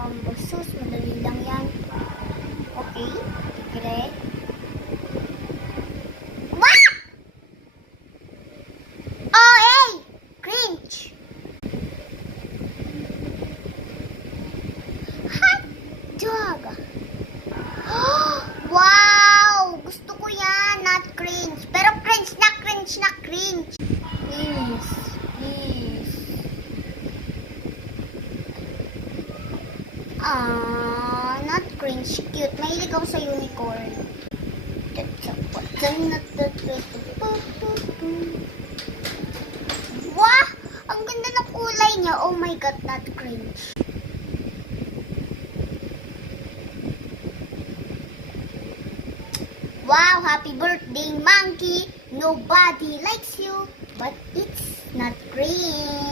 combo. Sus, madali lang yan. Okay, tigre. What? Oh, hey! Cringe! Hot dog! Wow! Gusto ko yan, not cringe. Pero cringe na cringe na cringe. Please, please. Not cringe. Cute. Mahilig ako sa unicorn. Wah! Ang ganda ng kulay niya. Oh my God, not cringe. Wow, happy birthday, monkey. Nobody likes you, but it's not cringe.